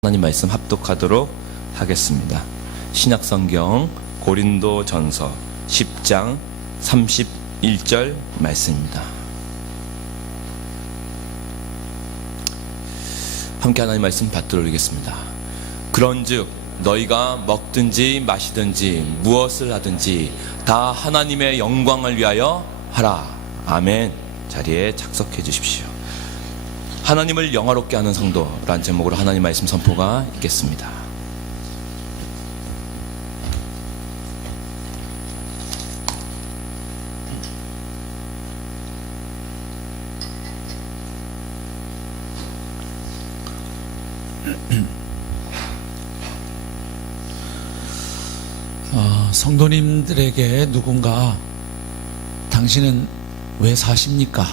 하나님 말씀 합독하도록 하겠습니다. 신약성경 고린도전서 10장 31절 말씀입니다. 함께 하나님 말씀 받들어 올리겠습니다. 그런즉 너희가 먹든지 마시든지 무엇을 하든지 다 하나님의 영광을 위하여 하라. 아멘. 자리에 착석해 주십시오. 하나님을 영화롭게 하는 성도라는 제목으로 하나님 말씀 선포가 있겠습니다. 성도님들에게 누군가 당신은 왜 사십니까?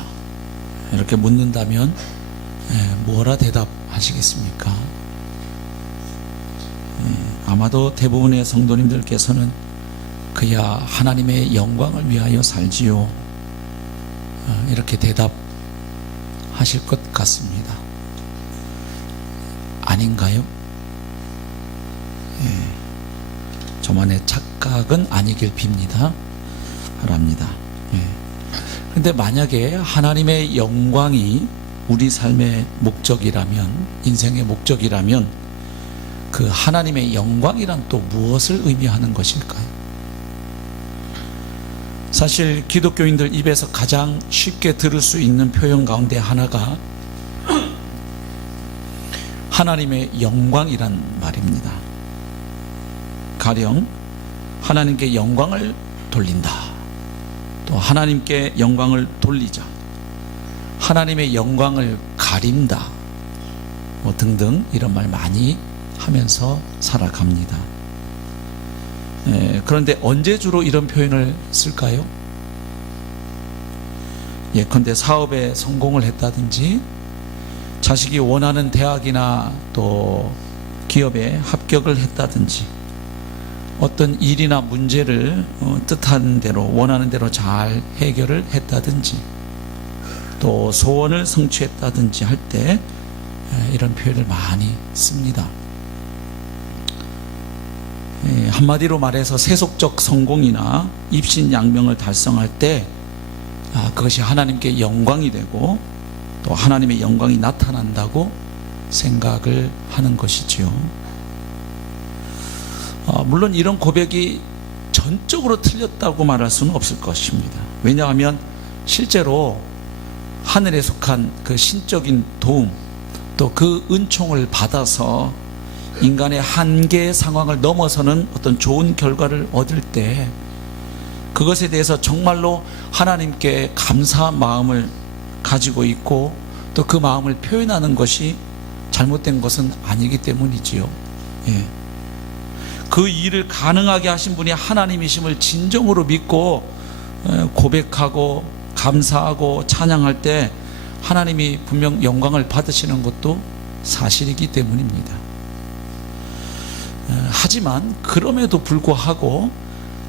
이렇게 묻는다면 뭐라 대답하시겠습니까? 아마도 대부분의 성도님들께서는 그야 하나님의 영광을 위하여 살지요, 이렇게 대답하실 것 같습니다. 아닌가요? 저만의 착각은 아니길 빕니다. 바랍니다. 그런데 만약에 하나님의 영광이 우리 삶의 목적이라면, 인생의 목적이라면, 그 하나님의 영광이란 또 무엇을 의미하는 것일까요? 사실 기독교인들 입에서 가장 쉽게 들을 수 있는 표현 가운데 하나가 하나님의 영광이란 말입니다. 가령 하나님께 영광을 돌린다, 또 하나님께 영광을 돌리자, 하나님의 영광을 가린다, 등등 이런 말 많이 하면서 살아갑니다. 그런데 언제 주로 이런 표현을 쓸까요? 예컨대 사업에 성공을 했다든지, 자식이 원하는 대학이나 또 기업에 합격을 했다든지, 어떤 일이나 문제를 뜻하는 대로, 원하는 대로 잘 해결을 했다든지, 또 소원을 성취했다든지 할 때 이런 표현을 많이 씁니다. 한마디로 말해서 세속적 성공이나 입신양명을 달성할 때 그것이 하나님께 영광이 되고 또 하나님의 영광이 나타난다고 생각을 하는 것이지요. 물론 이런 고백이 전적으로 틀렸다고 말할 수는 없을 것입니다. 왜냐하면 실제로 하늘에 속한 그 신적인 도움, 또 그 은총을 받아서 인간의 한계의 상황을 넘어서는 어떤 좋은 결과를 얻을 때 그것에 대해서 정말로 하나님께 감사한 마음을 가지고 있고 또 그 마음을 표현하는 것이 잘못된 것은 아니기 때문이지요. 그 일을 가능하게 하신 분이 하나님이심을 진정으로 믿고 고백하고 감사하고 찬양할 때 하나님이 분명 영광을 받으시는 것도 사실이기 때문입니다. 하지만 그럼에도 불구하고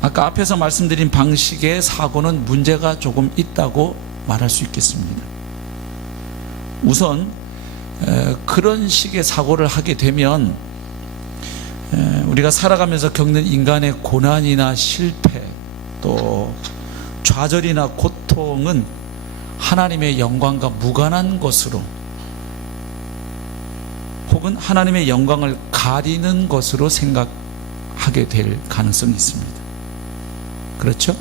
아까 앞에서 말씀드린 방식의 사고는 문제가 조금 있다고 말할 수 있겠습니다. 우선 그런 식의 사고를 하게 되면 우리가 살아가면서 겪는 인간의 고난이나 실패, 또 좌절이나 고통은 하나님의 영광과 무관한 것으로, 혹은 하나님의 영광을 가리는 것으로 생각하게 될 가능성이 있습니다. 그렇죠?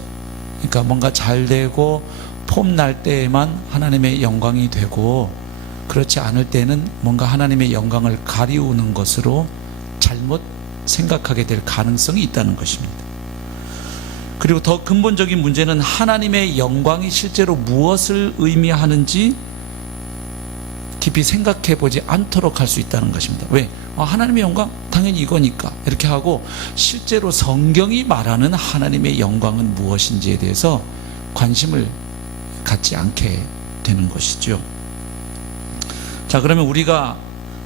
그러니까 뭔가 잘 되고 폼 날 때에만 하나님의 영광이 되고, 그렇지 않을 때는 뭔가 하나님의 영광을 가리우는 것으로 잘못 생각하게 될 가능성이 있다는 것입니다. 그리고 더 근본적인 문제는 하나님의 영광이 실제로 무엇을 의미하는지 깊이 생각해 보지 않도록 할 수 있다는 것입니다. 왜? 하나님의 영광? 당연히 이거니까 이렇게 하고, 실제로 성경이 말하는 하나님의 영광은 무엇인지에 대해서 관심을 갖지 않게 되는 것이죠. 자, 그러면 우리가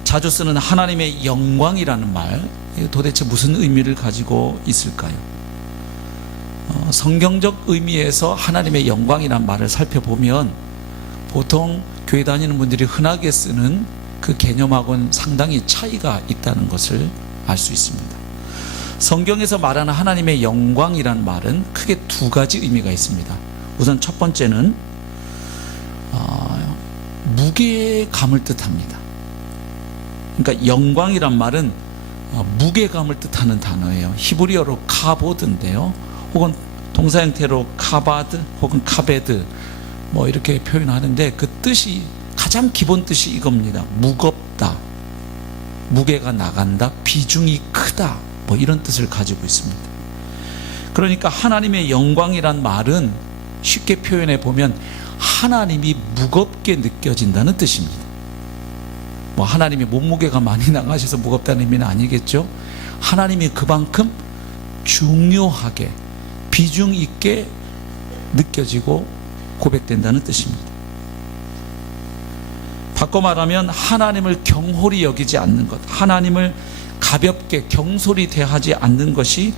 자주 쓰는 하나님의 영광이라는 말, 도대체 무슨 의미를 가지고 있을까요? 성경적 의미에서 하나님의 영광이라는 말을 살펴보면 보통 교회 다니는 분들이 흔하게 쓰는 그 그 개념하고는 상당히 차이가 있다는 것을 알 수 있습니다. 성경에서 말하는 하나님의 영광이라는 말은 크게 두 가지 의미가 있습니다. 우선 첫 번째는 무게감을 뜻합니다. 그러니까 영광이란 말은 무게감을 뜻하는 단어예요. 히브리어로 카보드인데요. 혹은 동사 형태로 카바드 혹은 카베드 뭐 이렇게 표현하는데 그 뜻이 가장 기본 뜻이 이겁니다. 무겁다, 무게가 나간다, 비중이 크다, 뭐 이런 뜻을 가지고 있습니다. 그러니까 하나님의 영광이란 말은 쉽게 표현해 보면 하나님이 무겁게 느껴진다는 뜻입니다. 뭐 하나님이 몸무게가 많이 나가셔서 무겁다는 의미는 아니겠죠. 하나님이 그만큼 중요하게 비중 있게 느껴지고 고백된다는 뜻입니다. 바꿔 말하면 하나님을 경홀히 여기지 않는 것, 하나님을 가볍게 경솔히 대하지 않는 것이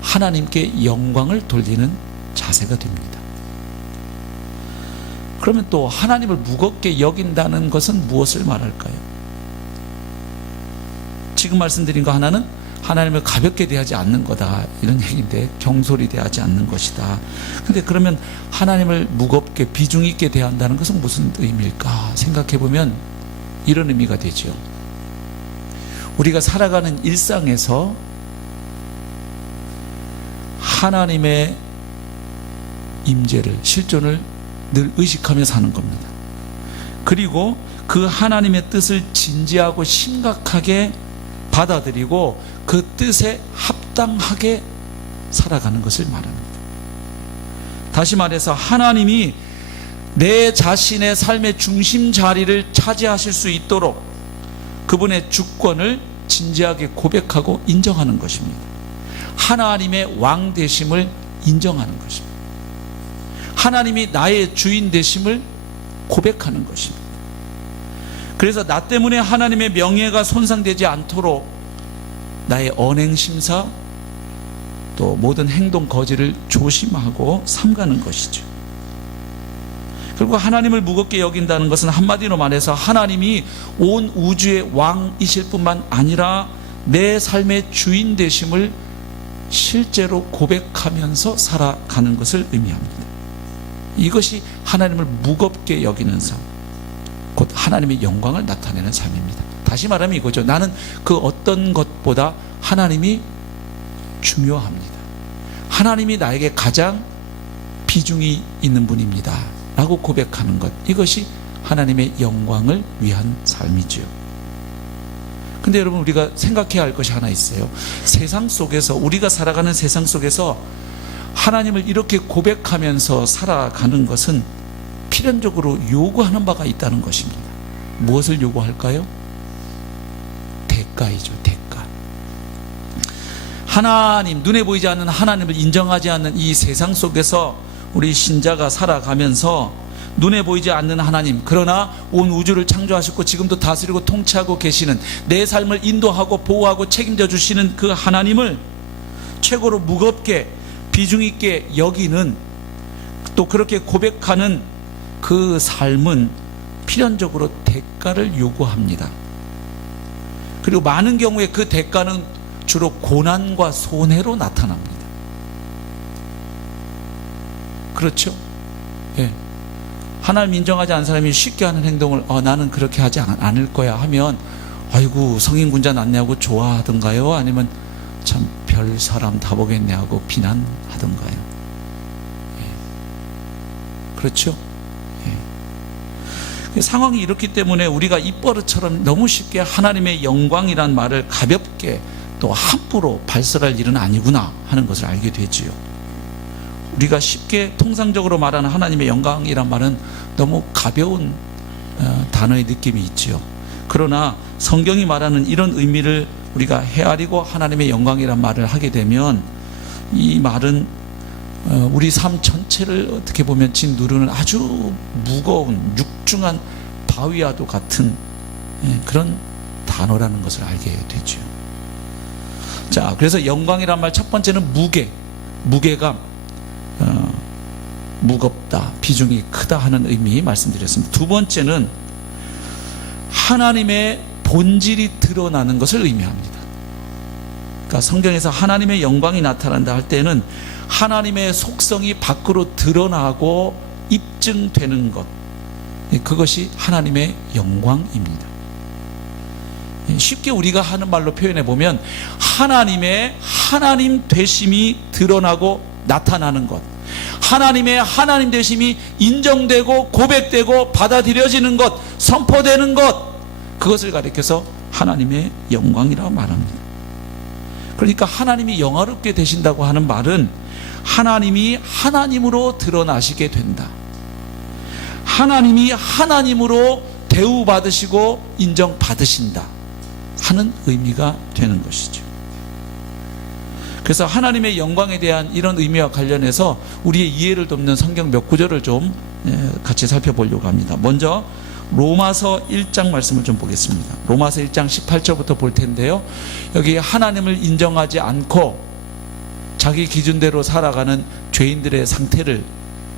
하나님께 영광을 돌리는 자세가 됩니다. 그러면 또 하나님을 무겁게 여긴다는 것은 무엇을 말할까요? 지금 말씀드린 거 하나는 하나님을 가볍게 대하지 않는 거다 이런 얘기인데 경솔히 대하지 않는 것이다. 근데 그러면 하나님을 무겁게 비중 있게 대한다는 것은 무슨 의미일까 생각해 보면 이런 의미가 되죠. 우리가 살아가는 일상에서 하나님의 임재를 실존을 늘 의식하며 사는 겁니다. 그리고 그 하나님의 뜻을 진지하고 심각하게 받아들이고 그 뜻에 합당하게 살아가는 것을 말합니다. 다시 말해서 하나님이 내 자신의 삶의 중심 자리를 차지하실 수 있도록 그분의 주권을 진지하게 고백하고 인정하는 것입니다. 하나님의 왕 되심을 인정하는 것입니다. 하나님이 나의 주인 되심을 고백하는 것입니다. 그래서 나 때문에 하나님의 명예가 손상되지 않도록 나의 언행심사 또 모든 행동 거지를 조심하고 삼가는 것이죠. 그리고 하나님을 무겁게 여긴다는 것은 한마디로 말해서 하나님이 온 우주의 왕이실 뿐만 아니라 내 삶의 주인 되심을 실제로 고백하면서 살아가는 것을 의미합니다. 이것이 하나님을 무겁게 여기는 삶, 곧 하나님의 영광을 나타내는 삶입니다. 다시 말하면 이거죠. 나는 그 어떤 것보다 하나님이 중요합니다. 하나님이 나에게 가장 비중이 있는 분입니다 라고 고백하는 것, 이것이 하나님의 영광을 위한 삶이죠. 근데 여러분, 우리가 생각해야 할 것이 하나 있어요. 세상 속에서, 우리가 살아가는 세상 속에서 하나님을 이렇게 고백하면서 살아가는 것은 필연적으로 요구하는 바가 있다는 것입니다. 무엇을 요구할까요? 대가이죠. 대가. 하나님, 눈에 보이지 않는 하나님을 인정하지 않는 이 세상 속에서 우리 신자가 살아가면서 눈에 보이지 않는 하나님, 그러나 온 우주를 창조하셨고 지금도 다스리고 통치하고 계시는, 내 삶을 인도하고 보호하고 책임져 주시는 그 하나님을 최고로 무겁게 비중 있게 여기는, 또 그렇게 고백하는 그 삶은 필연적으로 대가를 요구합니다. 그리고 많은 경우에 그 대가는 주로 고난과 손해로 나타납니다. 그렇죠? 예. 하나님 인정하지 않은 사람이 쉽게 하는 행동을 나는 그렇게 하지 않을 거야 하면 아이고 성인 군자 낳네 하고 좋아하던가요? 아니면 참 별 사람 다 보겠네 하고 비난하던가요? 예. 그렇죠? 예. 상황이 이렇기 때문에 우리가 입버릇처럼 너무 쉽게 하나님의 영광이란 말을 가볍게 또 함부로 발설할 일은 아니구나 하는 것을 알게 되지요. 우리가 쉽게 통상적으로 말하는 하나님의 영광이란 말은 너무 가벼운 단어의 느낌이 있지요. 그러나 성경이 말하는 이런 의미를 우리가 헤아리고 하나님의 영광이란 말을 하게 되면 이 말은 우리 삶 전체를 어떻게 보면 짓누르는 아주 무거운 육중한 바위와도 같은 그런 단어라는 것을 알게 되죠. 자, 그래서 영광이란 말 첫 번째는 무게감, 무겁다, 비중이 크다 하는 의미 말씀드렸습니다. 두 번째는 하나님의 본질이 드러나는 것을 의미합니다. 그러니까 성경에서 하나님의 영광이 나타난다 할 때는 하나님의 속성이 밖으로 드러나고 입증되는 것, 그것이 하나님의 영광입니다. 쉽게 우리가 하는 말로 표현해 보면 하나님의 하나님 되심이 드러나고 나타나는 것, 하나님의 하나님 되심이 인정되고 고백되고 받아들여지는 것, 선포되는 것, 그것을 가리켜서 하나님의 영광이라고 말합니다. 그러니까 하나님이 영화롭게 되신다고 하는 말은 하나님이 하나님으로 드러나시게 된다, 하나님이 하나님으로 대우받으시고 인정받으신다 하는 의미가 되는 것이죠. 그래서 하나님의 영광에 대한 이런 의미와 관련해서 우리의 이해를 돕는 성경 몇 구절을 좀 같이 살펴보려고 합니다. 먼저 로마서 1장 말씀을 좀 보겠습니다. 로마서 1장 18절부터 볼 텐데요, 여기 하나님을 인정하지 않고 자기 기준대로 살아가는 죄인들의 상태를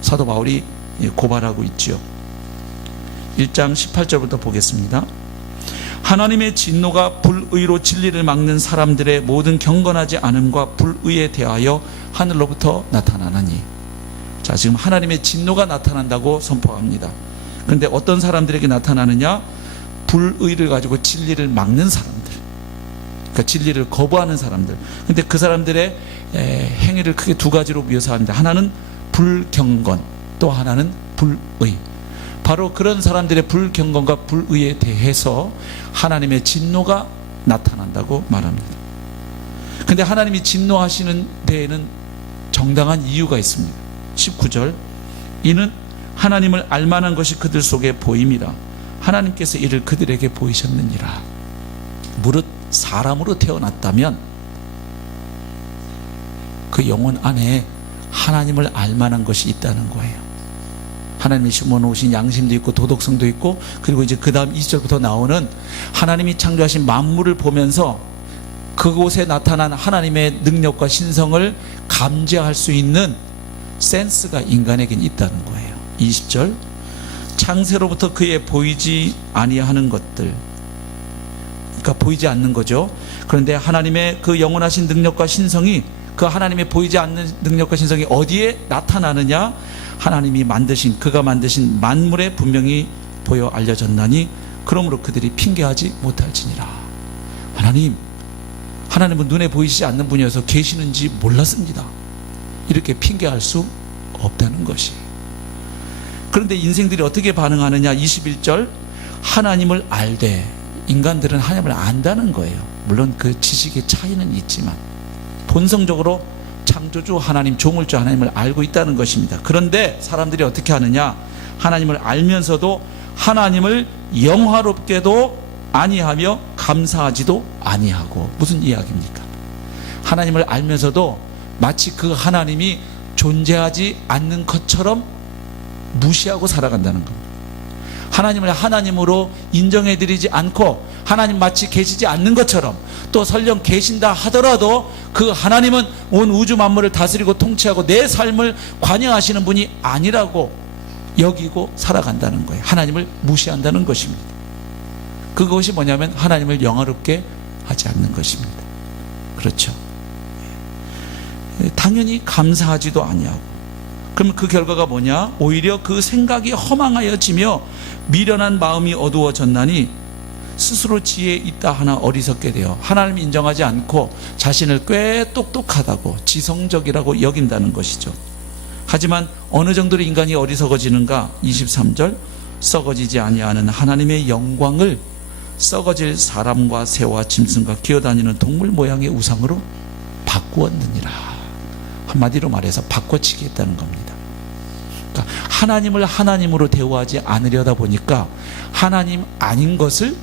사도 바울이 고발하고 있지요. 1장 18절부터 보겠습니다. 하나님의 진노가 불의로 진리를 막는 사람들의 모든 경건하지 않음과 불의에 대하여 하늘로부터 나타나나니. 자, 지금 하나님의 진노가 나타난다고 선포합니다. 그런데 어떤 사람들에게 나타나느냐? 불의를 가지고 진리를 막는 사람들, 그러니까 진리를 거부하는 사람들. 그런데 그 사람들의 행위를 크게 두 가지로 묘사합니다. 하나는 불경건, 또 하나는 불의. 바로 그런 사람들의 불경건과 불의에 대해서 하나님의 진노가 나타난다고 말합니다. 그런데 하나님이 진노하시는 데에는 정당한 이유가 있습니다. 19절, 이는 하나님을 알만한 것이 그들 속에 보임이라 하나님께서 이를 그들에게 보이셨느니라. 무릇 사람으로 태어났다면 그 영혼 안에 하나님을 알만한 것이 있다는 거예요. 하나님이 심어놓으신 양심도 있고 도덕성도 있고, 그리고 이제 그 다음 20절부터 나오는 하나님이 창조하신 만물을 보면서 그곳에 나타난 하나님의 능력과 신성을 감지할 수 있는 센스가 인간에겐 있다는 거예요. 20절, 창세로부터 그의 보이지 아니하는 것들, 그러니까 보이지 않는 거죠. 그런데 하나님의 그 영원하신 능력과 신성이, 그 하나님의 보이지 않는 능력과 신성이 어디에 나타나느냐? 하나님이 만드신, 그가 만드신 만물에 분명히 보여 알려졌나니 그러므로 그들이 핑계하지 못할지니라. 하나님은 눈에 보이지 않는 분이어서 계시는지 몰랐습니다, 이렇게 핑계할 수 없다는 것이. 그런데 인생들이 어떻게 반응하느냐? 21절, 하나님을 알되, 인간들은 하나님을 안다는 거예요. 물론 그 지식의 차이는 있지만 본성적으로 창조주 하나님, 조물주 하나님을 알고 있다는 것입니다. 그런데 사람들이 어떻게 하느냐? 하나님을 알면서도 하나님을 영화롭게도 아니하며 감사하지도 아니하고. 무슨 이야기입니까? 하나님을 알면서도 마치 그 하나님이 존재하지 않는 것처럼 무시하고 살아간다는 겁니다. 하나님을 하나님으로 인정해드리지 않고 하나님 마치 계시지 않는 것처럼, 또 설령 계신다 하더라도 그 하나님은 온 우주 만물을 다스리고 통치하고 내 삶을 관여하시는 분이 아니라고 여기고 살아간다는 거예요. 하나님을 무시한다는 것입니다. 그것이 뭐냐면 하나님을 영화롭게 하지 않는 것입니다. 그렇죠. 당연히 감사하지도 아니하고. 그러면 그 결과가 뭐냐? 오히려 그 생각이 허망하여지며 미련한 마음이 어두워졌나니 스스로 지혜 있다 하나 어리석게 되어 하나님을 인정하지 않고 자신을 꽤 똑똑하다고 지성적이라고 여긴다는 것이죠. 하지만 어느 정도로 인간이 어리석어지는가? 23절, 썩어지지 아니하는 하나님의 영광을 썩어질 사람과 새와 짐승과 기어다니는 동물 모양의 우상으로 바꾸었느니라. 한마디로 말해서 바꿔치기 했다는 겁니다. 그러니까 하나님을 하나님으로 대우하지 않으려다 보니까 하나님 아닌 것을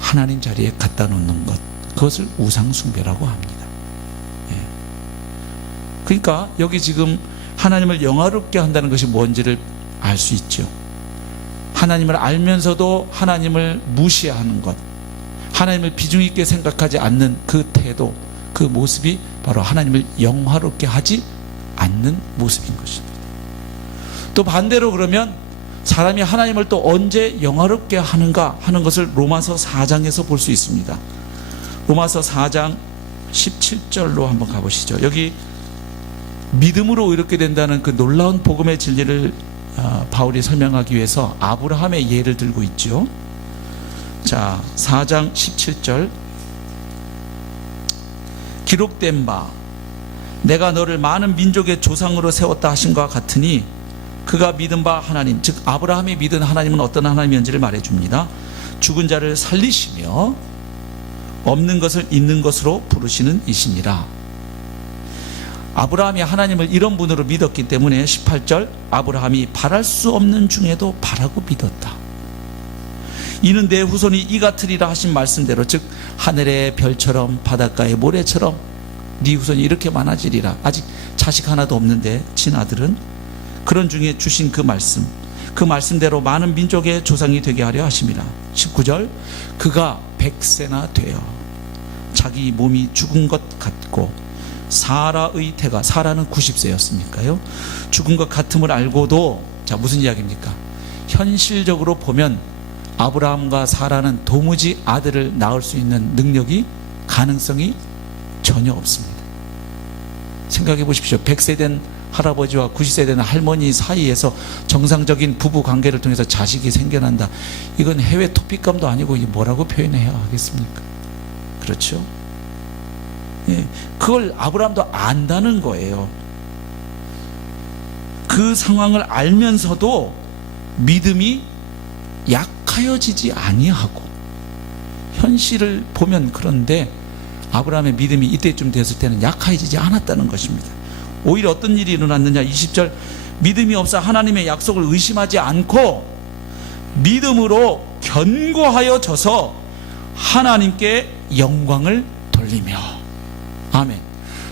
하나님 자리에 갖다 놓는 것, 그것을 우상숭배라고 합니다. 예. 그러니까 여기 지금 하나님을 영화롭게 한다는 것이 뭔지를 알 수 있죠. 하나님을 알면서도 하나님을 무시하는 것, 하나님을 비중 있게 생각하지 않는 그 태도, 그 모습이 바로 하나님을 영화롭게 하지 않는 모습인 것입니다. 또 반대로 그러면 사람이 하나님을 또 언제 영화롭게 하는가 하는 것을 로마서 4장에서 볼 수 있습니다. 로마서 4장 17절로 한번 가보시죠. 여기 믿음으로 의롭게 된다는 그 놀라운 복음의 진리를 바울이 설명하기 위해서 아브라함의 예를 들고 있죠. 자, 4장 17절. 기록된 바 내가 너를 많은 민족의 조상으로 세웠다 하신과 같으니 그가 믿은 바 하나님, 즉 아브라함이 믿은 하나님은 어떤 하나님인지를 말해줍니다. 죽은 자를 살리시며 없는 것을 있는 것으로 부르시는 이시니라. 아브라함이 하나님을 이런 분으로 믿었기 때문에 18절, 아브라함이 바랄 수 없는 중에도 바라고 믿었다. 이는 내 후손이 이 같으리라 하신 말씀대로, 즉 하늘의 별처럼 바닷가의 모래처럼 네 후손이 이렇게 많아지리라. 아직 자식 하나도 없는데 친아들은 그런 중에 주신 그 말씀대로 많은 민족의 조상이 되게 하려 하심이라. 19절, 그가 100세나 되어 자기 몸이 죽은 것 같고 사라의 태가, 사라는 90세였으니까요, 죽은 것 같음을 알고도, 자, 무슨 이야기입니까? 현실적으로 보면 아브라함과 사라는 도무지 아들을 낳을 수 있는 능력이, 가능성이 전혀 없습니다. 생각해 보십시오. 100세 된 할아버지와 90세 된 할머니 사이에서 정상적인 부부 관계를 통해서 자식이 생겨난다. 이건 해외 토픽감도 아니고 이게 뭐라고 표현해야 하겠습니까? 그렇죠? 예, 그걸 아브라함도 안다는 거예요. 그 상황을 알면서도 믿음이 약하여지지 아니하고, 현실을 보면 그런데 아브라함의 믿음이 이때쯤 됐을 때는 약해지지 않았다는 것입니다. 오히려 어떤 일이 일어났느냐. 20절, 믿음이 없어 하나님의 약속을 의심하지 않고 믿음으로 견고하여 져서 하나님께 영광을 돌리며. 아멘.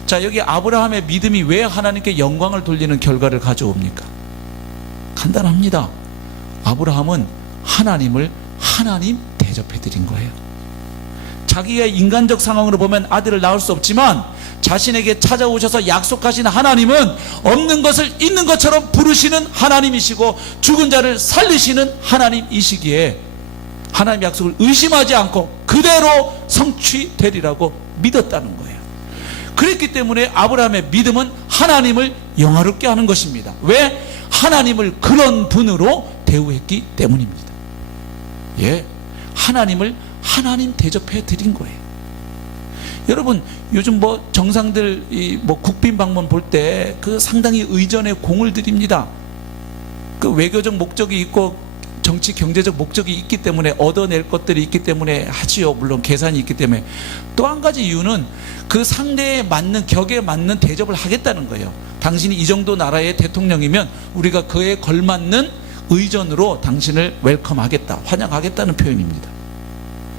자, 여기 아브라함의 믿음이 왜 하나님께 영광을 돌리는 결과를 가져옵니까? 간단합니다. 아브라함은 하나님을 하나님 대접해 드린 거예요. 자기의 인간적 상황으로 보면 아들을 낳을 수 없지만 자신에게 찾아오셔서 약속하신 하나님은 없는 것을 있는 것처럼 부르시는 하나님이시고 죽은 자를 살리시는 하나님이시기에 하나님의 약속을 의심하지 않고 그대로 성취되리라고 믿었다는 거예요. 그랬기 때문에 아브라함의 믿음은 하나님을 영화롭게 하는 것입니다. 왜? 하나님을 그런 분으로 대우했기 때문입니다. 예, 하나님을 하나님 대접해 드린 거예요. 여러분, 요즘 뭐 정상들 국빈 방문 볼 때 그 상당히 의전에 공을 들입니다. 그 외교적 목적이 있고 정치 경제적 목적이 있기 때문에, 얻어낼 것들이 있기 때문에 하지요. 물론 계산이 있기 때문에. 또 한 가지 이유는 그 상대에 맞는, 격에 맞는 대접을 하겠다는 거예요. 당신이 이 정도 나라의 대통령이면 우리가 그에 걸맞는 의전으로 당신을 웰컴하겠다, 환영하겠다는 표현입니다.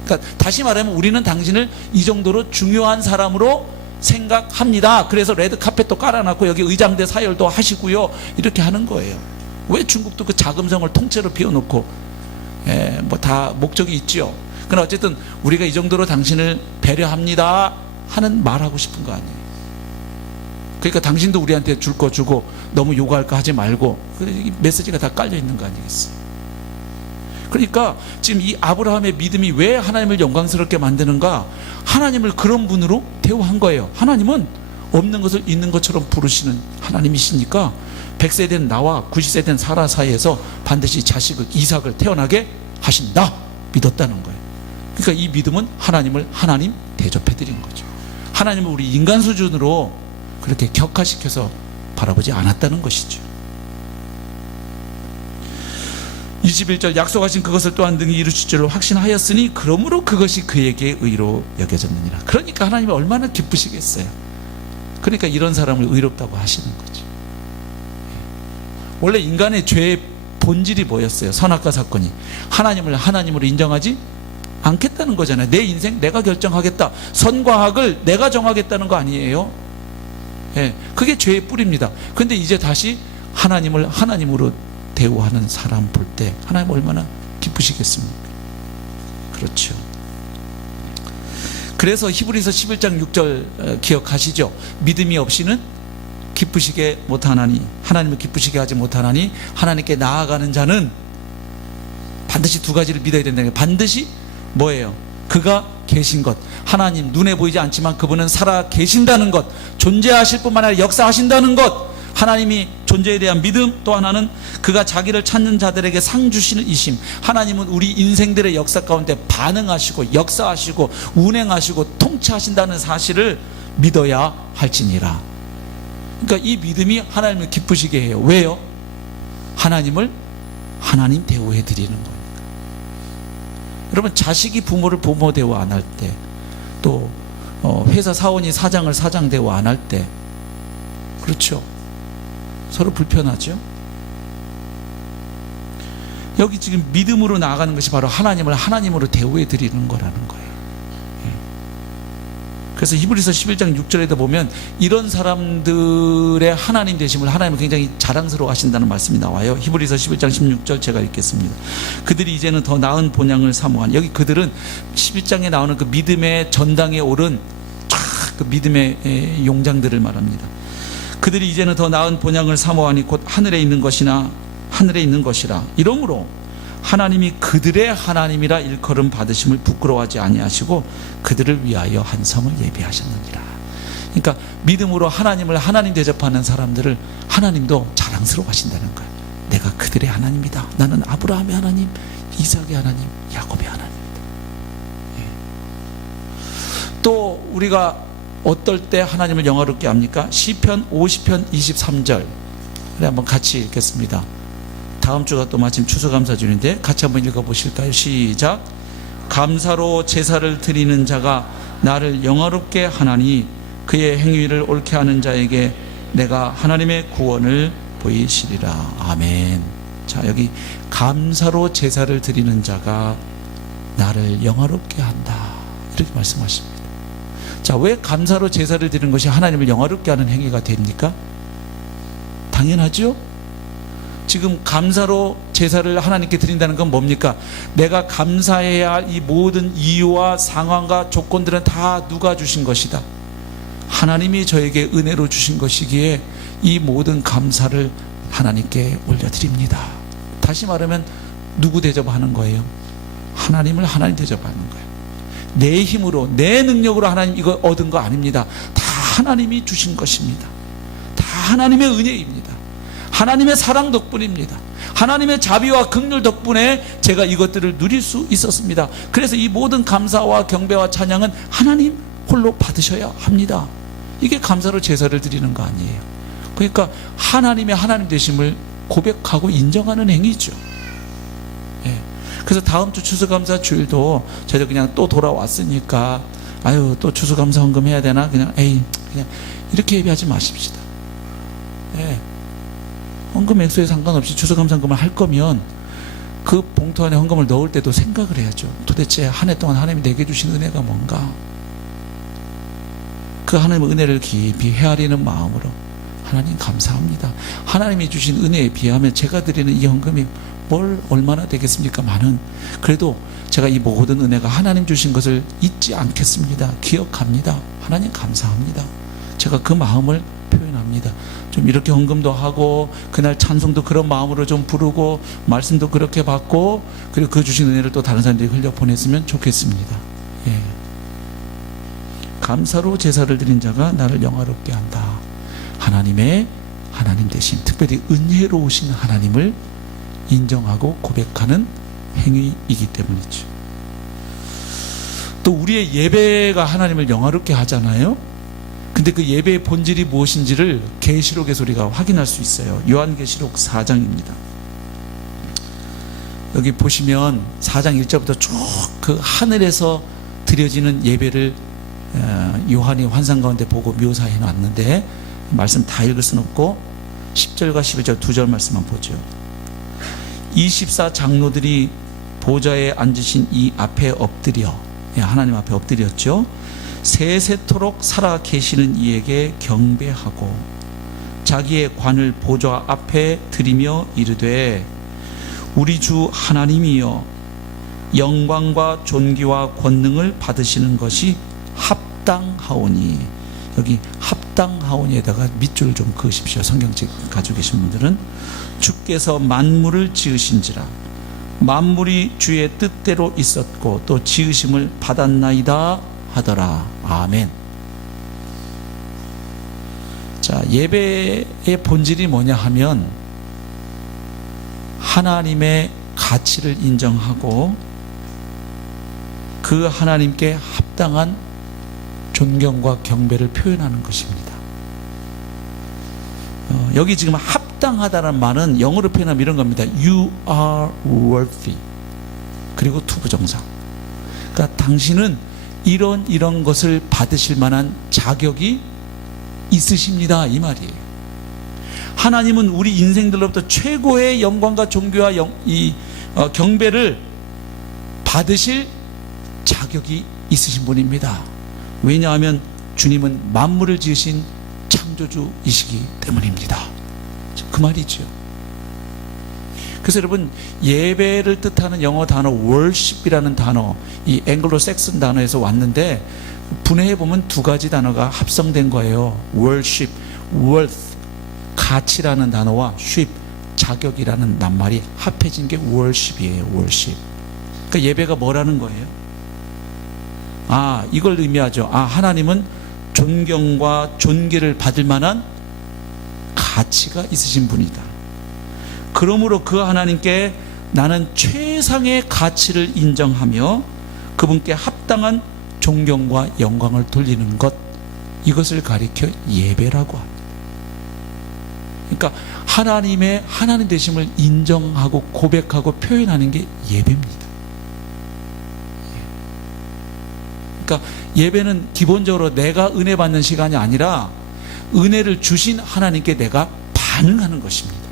그러니까 다시 말하면 우리는 당신을 이 정도로 중요한 사람으로 생각합니다. 그래서 레드 카펫도 깔아놨고 여기 의장대 사열도 하시고요, 이렇게 하는 거예요. 왜? 중국도 그 자금성을 통째로 비워놓고, 뭐 다 목적이 있죠. 그러나 어쨌든 우리가 이 정도로 당신을 배려합니다 하는 말하고 싶은 거 아니에요. 그러니까 당신도 우리한테 줄 거 주고 너무 요구할 거 하지 말고, 메시지가 다 깔려 있는 거 아니겠어요? 그러니까 지금 이 아브라함의 믿음이 왜 하나님을 영광스럽게 만드는가? 하나님을 그런 분으로 대우한 거예요. 하나님은 없는 것을 있는 것처럼 부르시는 하나님이시니까 100세 된 나와 90세 된 사라 사이에서 반드시 자식을, 이삭을 태어나게 하신다, 믿었다는 거예요. 그러니까 이 믿음은 하나님을 하나님 대접해 드린 거죠. 하나님을 우리 인간 수준으로 그렇게 격화시켜서 바라보지 않았다는 것이죠. 21절, 약속하신 그것을 또한 능히 이루실 줄로 확신하였으니 그러므로 그것이 그에게 의로 여겨졌느니라. 그러니까 하나님이 얼마나 기쁘시겠어요. 그러니까 이런 사람을 의롭다고 하시는 거죠. 원래 인간의 죄의 본질이 뭐였어요? 선악과 사건이 하나님을 하나님으로 인정하지 않겠다는 거잖아요. 내 인생 내가 결정하겠다, 선과 악을 내가 정하겠다는 거 아니에요? 예, 그게 죄의 뿌리입니다. 근데 이제 다시 하나님을 하나님으로 대우하는 사람 볼 때 하나님 얼마나 기쁘시겠습니까? 그렇죠. 그래서 히브리서 11장 6절 기억하시죠? 믿음이 없이는 기쁘시게 못하나니, 하나님을 기쁘시게 하지 못하나니 하나님께 나아가는 자는 반드시 두 가지를 믿어야 된다는 게 반드시 뭐예요? 그가 계신 것. 하나님 눈에 보이지 않지만 그분은 살아 계신다는 것. 존재하실 뿐만 아니라 역사하신다는 것. 하나님이 존재에 대한 믿음. 또 하나는 그가 자기를 찾는 자들에게 상 주시는 이심. 하나님은 우리 인생들의 역사 가운데 반응하시고 역사하시고 운행하시고 통치하신다는 사실을 믿어야 할지니라. 그러니까 이 믿음이 하나님을 기쁘시게 해요. 왜요? 하나님을 하나님 대우해 드리는 거예요. 여러분, 자식이 부모를 부모 대우 안 할 때, 또 회사 사원이 사장을 사장 대우 안 할 때, 그렇죠, 서로 불편하죠. 여기 지금 믿음으로 나아가는 것이 바로 하나님을 하나님으로 대우해 드리는 거라는 거예요. 그래서 히브리서 11장 6절에도 보면 이런 사람들의 하나님 되심을 하나님은 굉장히 자랑스러워 하신다는 말씀이 나와요. 히브리서 11장 16절 제가 읽겠습니다. 그들이 이제는 더 나은 본향을 사모한, 여기 그들은 11장에 나오는 그 믿음의 전당에 오른 그 믿음의 용장들을 말합니다. 그들이 이제는 더 나은 본향을 사모하니 곧 하늘에 있는 것이나 하늘에 있는 것이라. 이러므로 하나님이 그들의 하나님이라 일컬음 받으심을 부끄러워하지 아니하시고 그들을 위하여 한 성을 예비하셨느니라. 그러니까 믿음으로 하나님을 하나님 대접하는 사람들을 하나님도 자랑스러워 하신다는 거예요. 내가 그들의 하나님이다. 나는 아브라함의 하나님, 이삭의 하나님, 야곱의 하나님이다. 또 우리가 어떨 때 하나님을 영화롭게 합니까? 시편 50편 23절 한번 같이 읽겠습니다. 다음 주가 또 마침 추수감사주일인데 같이 한번 읽어보실까요? 시작. 감사로 제사를 드리는 자가 나를 영화롭게 하나니 그의 행위를 옳게 하는 자에게 내가 하나님의 구원을 보이시리라. 아멘. 자, 여기 감사로 제사를 드리는 자가 나를 영화롭게 한다, 이렇게 말씀하십니다. 자, 왜 감사로 제사를 드리는 것이 하나님을 영화롭게 하는 행위가 됩니까? 당연하죠. 지금 감사로 제사를 하나님께 드린다는 건 뭡니까? 내가 감사해야 할 이 모든 이유와 상황과 조건들은 다 누가 주신 것이다. 하나님이 저에게 은혜로 주신 것이기에 이 모든 감사를 하나님께 올려드립니다. 다시 말하면 누구 대접하는 거예요? 하나님을 하나님 대접하는 거예요. 내 힘으로 내 능력으로 하나님 이거 얻은 거 아닙니다. 다 하나님이 주신 것입니다. 다 하나님의 은혜입니다. 하나님의 사랑 덕분입니다. 하나님의 자비와 긍휼 덕분에 제가 이것들을 누릴 수 있었습니다. 그래서 이 모든 감사와 경배와 찬양은 하나님 홀로 받으셔야 합니다. 이게 감사로 제사를 드리는 거 아니에요. 그러니까 하나님의 하나님 되심을 고백하고 인정하는 행위죠. 예. 그래서 다음 주 추수감사 주일도 저희도 그냥 또 돌아왔으니까 아유 또 추수감사 헌금 해야 되나, 그냥 이렇게 예배하지 마십시다. 예. 헌금 액수에 상관없이 추수감사 헌금을 할 거면 그 봉투 안에 헌금을 넣을 때도 생각을 해야죠. 도대체 한 해 동안 하나님이 내게 주신 은혜가 뭔가, 그 하나님의 은혜를 깊이 헤아리는 마음으로 하나님 감사합니다. 하나님이 주신 은혜에 비하면 제가 드리는 이 헌금이 뭘 얼마나 되겠습니까? 많은. 그래도 제가 이 모든 은혜가 하나님 주신 것을 잊지 않겠습니다. 기억합니다. 하나님 감사합니다. 제가 그 마음을 표현합니다. 좀 이렇게 헌금도 하고 그날 찬송도 그런 마음으로 좀 부르고 말씀도 그렇게 받고 그리고 그 주신 은혜를 또 다른 사람들이 흘려 보냈으면 좋겠습니다. 예. 감사로 제사를 드린 자가 나를 영화롭게 한다. 하나님의 하나님 되신, 특별히 은혜로우신 하나님을 인정하고 고백하는 행위이기 때문이죠. 또 우리의 예배가 하나님을 영화롭게 하잖아요. 근데 그 예배의 본질이 무엇인지를 계시록에서 우리가 확인할 수 있어요. 요한계시록 4장입니다. 여기 보시면 4장 1절부터 쭉 그 하늘에서 드려지는 예배를 요한이 환상 가운데 보고 묘사해 놨는데 말씀 다 읽을 수는 없고 10절과 11절 두 절 말씀만 보죠. 24 장로들이 보좌에 앉으신 이 앞에 엎드려, 하나님 앞에 엎드렸죠. 세세토록 살아 계시는 이에게 경배하고 자기의 관을 보좌 앞에 드리며 이르되 우리 주 하나님이여 영광과 존귀와 권능을 받으시는 것이 합당하오니, 여기 합당하오니에다가 밑줄 좀 그으십시오. 성경책 가지고 계신 분들은 주께서 만물을 지으신지라 만물이 주의 뜻대로 있었고 또 지으심을 받았나이다 하더라. 아멘. 자, 예배의 본질이 뭐냐 하면 하나님의 가치를 인정하고 그 하나님께 합당한 존경과 경배를 표현하는 것입니다. 여기 지금 합당하다는 말은 영어로 표현하면 이런 겁니다. You are worthy. 그리고 투부정사. 그러니까 당신은 이런 것을 받으실 만한 자격이 있으십니다. 이 말이에요. 하나님은 우리 인생들로부터 최고의 영광과 존귀와 경배를 받으실 자격이 있으신 분입니다. 왜냐하면 주님은 만물을 지으신 창조주이시기 때문입니다. 그 말이죠. 그래서 여러분, 예배를 뜻하는 영어 단어 worship이라는 단어, 이 앵글로 섹슨 단어에서 왔는데 분해해 보면 두 가지 단어가 합성된 거예요. worship, worth, 가치라는 단어와 ship, 자격이라는 낱말이 합해진 게 worship이에요. worship. 그러니까 예배가 뭐라는 거예요? 이걸 의미하죠. 하나님은 존경과 존귀를 받을 만한 가치가 있으신 분이다. 그러므로 그 하나님께 나는 최상의 가치를 인정하며 그분께 합당한 존경과 영광을 돌리는 것, 이것을 가리켜 예배라고 합니다. 그러니까 하나님 되심을 인정하고 고백하고 표현하는 게 예배입니다. 그러니까 예배는 기본적으로 내가 은혜 받는 시간이 아니라 은혜를 주신 하나님께 내가 반응하는 것입니다.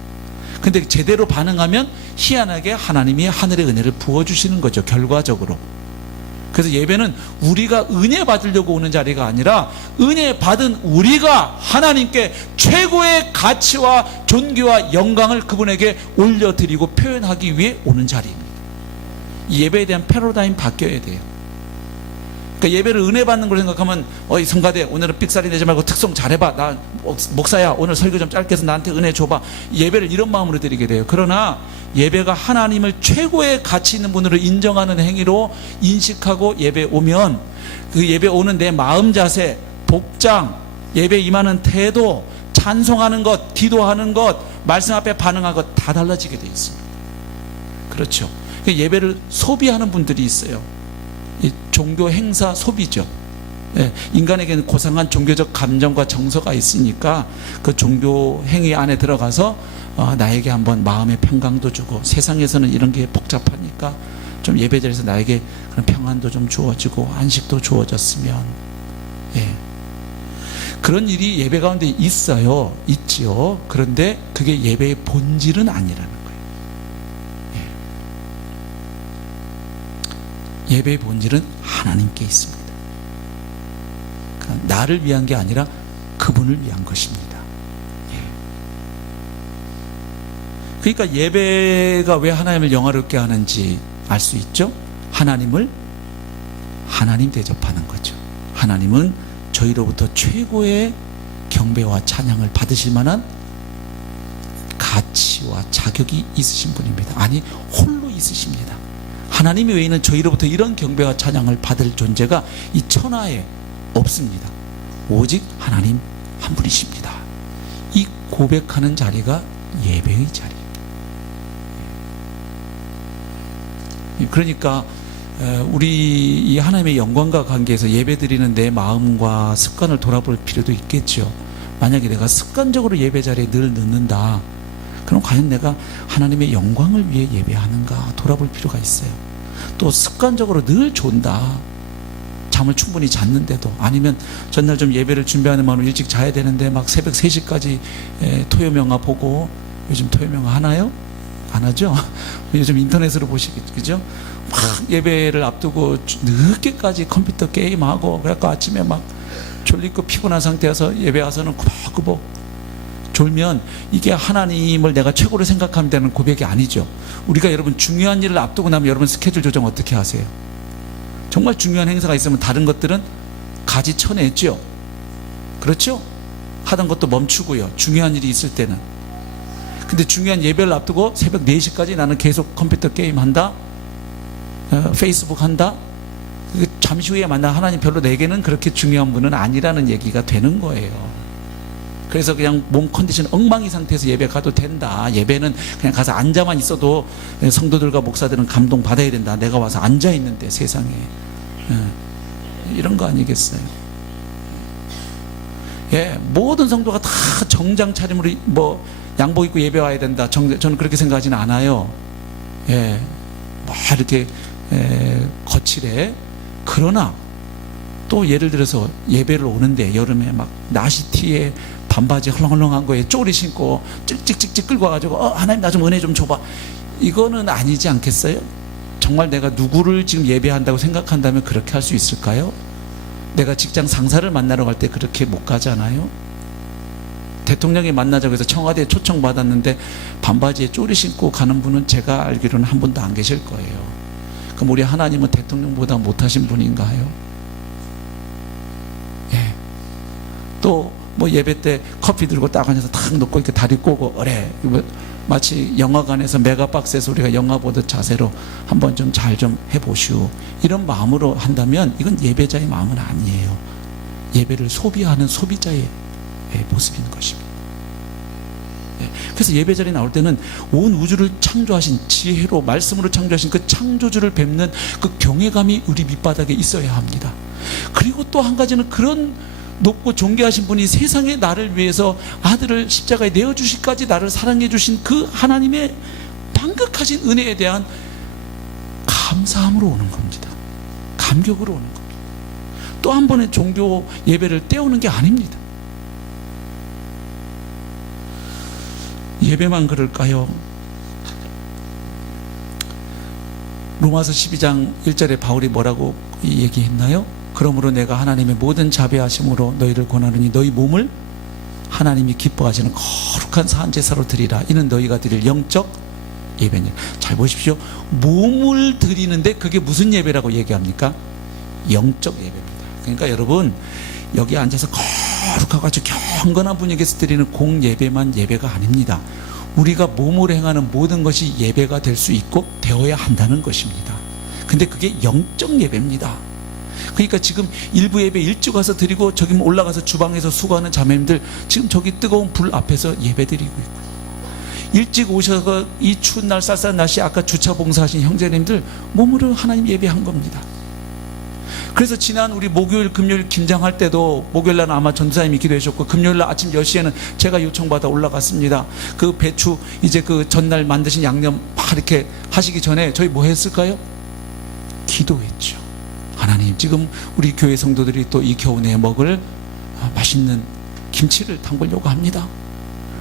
근데 제대로 반응하면 희한하게 하나님이 하늘의 은혜를 부어주시는 거죠, 결과적으로. 그래서 예배는 우리가 은혜 받으려고 오는 자리가 아니라 은혜 받은 우리가 하나님께 최고의 가치와 존귀와 영광을 그분에게 올려드리고 표현하기 위해 오는 자리입니다. 이 예배에 대한 패러다임 바뀌어야 돼요. 그러니까 예배를 은혜 받는 걸 생각하면 성가대 오늘은 삑사리 내지 말고 특송 잘해봐. 나 목사야 오늘 설교 좀 짧게 해서 나한테 은혜 줘봐. 예배를 이런 마음으로 드리게 돼요. 그러나 예배가 하나님을 최고의 가치 있는 분으로 인정하는 행위로 인식하고 예배 오면 그 예배 오는 내 마음 자세, 복장, 예배 임하는 태도, 찬송하는 것, 기도하는 것, 말씀 앞에 반응하는 것 다 달라지게 되어 있습니다. 그렇죠. 그러니까 예배를 소비하는 분들이 있어요. 이 종교 행사 소비죠. 인간에게는 고상한 종교적 감정과 정서가 있으니까 그 종교 행위 안에 들어가서 나에게 한번 마음의 평강도 주고, 세상에서는 이런 게 복잡하니까 좀 예배자리에서 나에게 그런 평안도 좀 주어지고 안식도 주어졌으면, 그런 일이 예배 가운데 있지요. 그런데 그게 예배의 본질은 아니라는 거예요. 예배의 본질은 하나님께 있습니다. 그러니까 나를 위한 게 아니라 그분을 위한 것입니다. 그러니까 예배가 왜 하나님을 영화롭게 하는지 알 수 있죠? 하나님 대접하는 거죠. 하나님은 저희로부터 최고의 경배와 찬양을 받으실 만한 가치와 자격이 있으신 분입니다. 아니, 홀로 있으십니다. 하나님 외에는 저희로부터 이런 경배와 찬양을 받을 존재가 이 천하에 없습니다. 오직 하나님 한 분이십니다. 이 고백하는 자리가 예배의 자리입니다. 그러니까 우리 이 하나님의 영광과 관계에서 예배드리는 내 마음과 습관을 돌아볼 필요도 있겠죠. 만약에 내가 습관적으로 예배 자리에 늘 늦는다, 그럼 과연 내가 하나님의 영광을 위해 예배하는가 돌아볼 필요가 있어요. 또 습관적으로 늘 존다, 잠을 충분히 잤는데도, 아니면 전날 좀 예배를 준비하는 마음으로 일찍 자야 되는데 막 새벽 3시까지 토요명화 보고, 요즘 토요명화 하나요? 안 하죠? 요즘 인터넷으로 보시겠죠? 그죠? 막 예배를 앞두고 늦게까지 컴퓨터 게임하고, 그래갖고 아침에 막 졸리고 피곤한 상태여서 예배 와서는 꾸벅꾸벅 졸면 이게 하나님을 내가 최고로 생각하면 되는 고백이 아니죠. 우리가 여러분 중요한 일을 앞두고 나면 여러분 스케줄 조정 어떻게 하세요? 정말 중요한 행사가 있으면 다른 것들은 근데 중요한 예배를 앞두고 새벽 4시까지 나는 계속 컴퓨터 게임 한다, 페이스북 한다. 잠시 후에 만나 하나님 별로 내게는 그렇게 중요한 분은 아니라는 얘기가 되는 거예요. 그래서 그냥 몸 컨디션 엉망이 상태에서 예배 가도 된다. 예배는 그냥 가서 앉아만 있어도 성도들과 목사들은 감동 받아야 된다. 내가 와서 앉아 있는데 세상에 이런 거 아니겠어요? 예, 모든 성도가 다 정장 차림으로 뭐 양복 입고 예배 와야 된다. 저는 그렇게 생각하지는 않아요. 예, 뭐 이렇게 거칠해. 그러나 또 예를 들어서 예배를 오는데 여름에 막 나시티에 반바지 헐렁헐렁한 거에 쪼리 신고 찍찍찍찍 끌고 와가지고 하나님 나 좀 은혜 좀 줘봐, 이거는 아니지 않겠어요? 정말 내가 누구를 지금 예배한다고 생각한다면 그렇게 할 수 있을까요? 내가 직장 상사를 만나러 갈 때 그렇게 못 가잖아요. 대통령이 만나자고 해서 청와대에 초청받았는데 반바지에 쪼리 신고 가는 분은 제가 알기로는 한 분도 안 계실 거예요. 그럼 우리 하나님은 대통령보다 못하신 분인가요? 예. 또 뭐 예배 때 커피 들고 딱 앉아서 탁 놓고 이렇게 다리 꼬고 그래, 마치 영화관에서 메가박스에서 우리가 영화 보듯 자세로 한번 좀 잘 좀 해보시오, 이런 마음으로 한다면 이건 예배자의 마음은 아니에요. 예배를 소비하는 소비자의 모습인 것입니다. 그래서 예배 자리에 나올 때는 온 우주를 창조하신, 지혜로 말씀으로 창조하신 그 창조주를 뵙는 그 경외감이 우리 밑바닥에 있어야 합니다. 그리고 또 한 가지는 그런 높고 존귀하신 분이 세상에 나를 위해서 아들을 십자가에 내어주시기까지 나를 사랑해 주신 그 하나님의 방극하신 은혜에 대한 감사함으로 오는 겁니다. 감격으로 오는 겁니다. 또 한 번의 종교 예배를 때우는 게 아닙니다. 예배만 그럴까요? 로마서 12장 1절에 바울이 뭐라고 얘기했나요? 그러므로 내가 하나님의 모든 자비하심으로 너희를 권하느니 너희 몸을 하나님이 기뻐하시는 거룩한 산제사로 드리라. 이는 너희가 드릴 영적 예배니. 잘 보십시오. 몸을 드리는데 그게 무슨 예배라고 얘기합니까? 영적 예배입니다. 그러니까 여러분, 여기 앉아서 거룩하고 아주 경건한 분위기에서 드리는 공예배만 예배가 아닙니다. 우리가 몸으로 행하는 모든 것이 예배가 될 수 있고 되어야 한다는 것입니다. 근데 그게 영적 예배입니다. 그러니까 지금 일부 예배 일찍 와서 드리고 저기 올라가서 주방에서 수고하는 자매님들 지금 저기 뜨거운 불 앞에서 예배 드리고 있고, 일찍 오셔서 이 추운 날 쌀쌀한 날씨 아까 주차 봉사하신 형제님들 몸으로 하나님 예배한 겁니다. 그래서 지난 우리 목요일 금요일 김장할 때도 목요일 날은 아마 전도사님이 기도해 주셨고 금요일 날 아침 10시에는 제가 요청받아 올라갔습니다. 그 배추 이제 그 전날 만드신 양념 막 이렇게 하시기 전에 저희 뭐 했을까요? 기도했죠. 하나님, 지금 우리 교회 성도들이 또 이 겨우내에 먹을 맛있는 김치를 담그려고 합니다.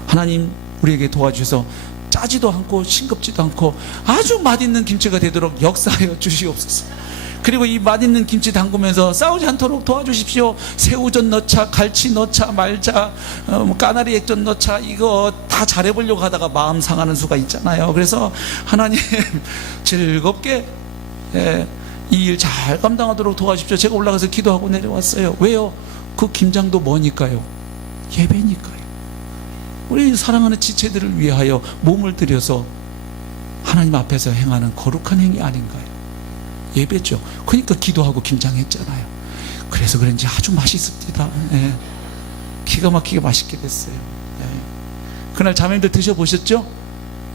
하나님, 우리에게 도와주셔서 짜지도 않고 싱겁지도 않고 아주 맛있는 김치가 되도록 역사하여 주시옵소서. 그리고 이 맛있는 김치 담그면서 싸우지 않도록 도와주십시오. 새우젓 넣자, 갈치 넣자, 말자, 까나리 액젓 넣자, 이거 다 잘해보려고 하다가 마음 상하는 수가 있잖아요. 그래서 하나님 즐겁게 이 일 잘 감당하도록 도와주십시오. 제가 올라가서 기도하고 내려왔어요. 왜요? 그 김장도 뭐니까요? 예배니까요. 우리 사랑하는 지체들을 위하여 몸을 들여서 하나님 앞에서 행하는 거룩한 행위 아닌가요? 예배죠. 그러니까 기도하고 김장했잖아요. 그래서 그런지 아주 맛있습니다. 예. 기가 막히게 맛있게 됐어요. 예. 그날 자매님들 드셔보셨죠?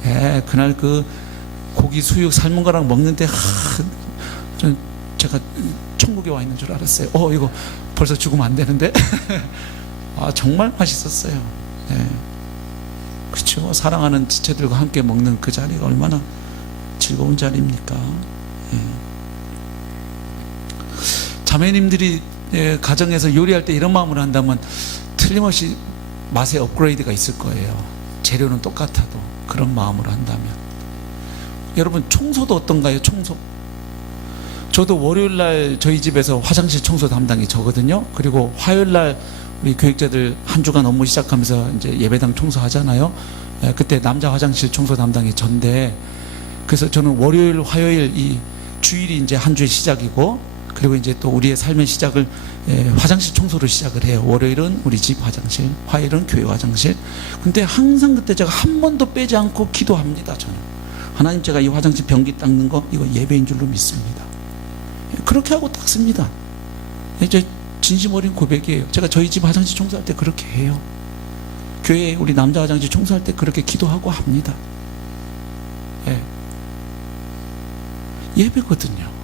예. 그날 그 고기 수육 삶은 거랑 먹는데 제가 천국에 와 있는 줄 알았어요. 이거 벌써 죽으면 안 되는데. 정말 맛있었어요. 예. 그렇죠. 사랑하는 지체들과 함께 먹는 그 자리가 얼마나 즐거운 자리입니까? 예. 자매님들이 가정에서 요리할 때 이런 마음으로 한다면 틀림없이 맛의 업그레이드가 있을 거예요. 재료는 똑같아도 그런 마음으로 한다면. 여러분, 청소도 어떤가요? 청소. 저도 월요일날 저희 집에서 화장실 청소 담당이 저거든요. 그리고 화요일날 우리 교육자들 한 주간 업무 시작하면서 이제 예배당 청소하잖아요. 그때 남자 화장실 청소 담당이 전데, 그래서 저는 월요일, 화요일 이 주일이 이제 한 주의 시작이고, 그리고 이제 또 우리의 삶의 시작을 화장실 청소로 시작을 해요. 월요일은 우리 집 화장실, 화요일은 교회 화장실. 근데 항상 그때 제가 한 번도 빼지 않고 기도합니다. 저는 하나님, 제가 이 화장실 변기 닦는 거 이거 예배인 줄로 믿습니다. 그렇게 하고 닦습니다. 이제 진심 어린 고백이에요. 제가 저희 집 화장실 청소할 때 그렇게 해요. 교회 우리 남자 화장실 청소할 때 그렇게 기도하고 합니다. 예. 예배거든요.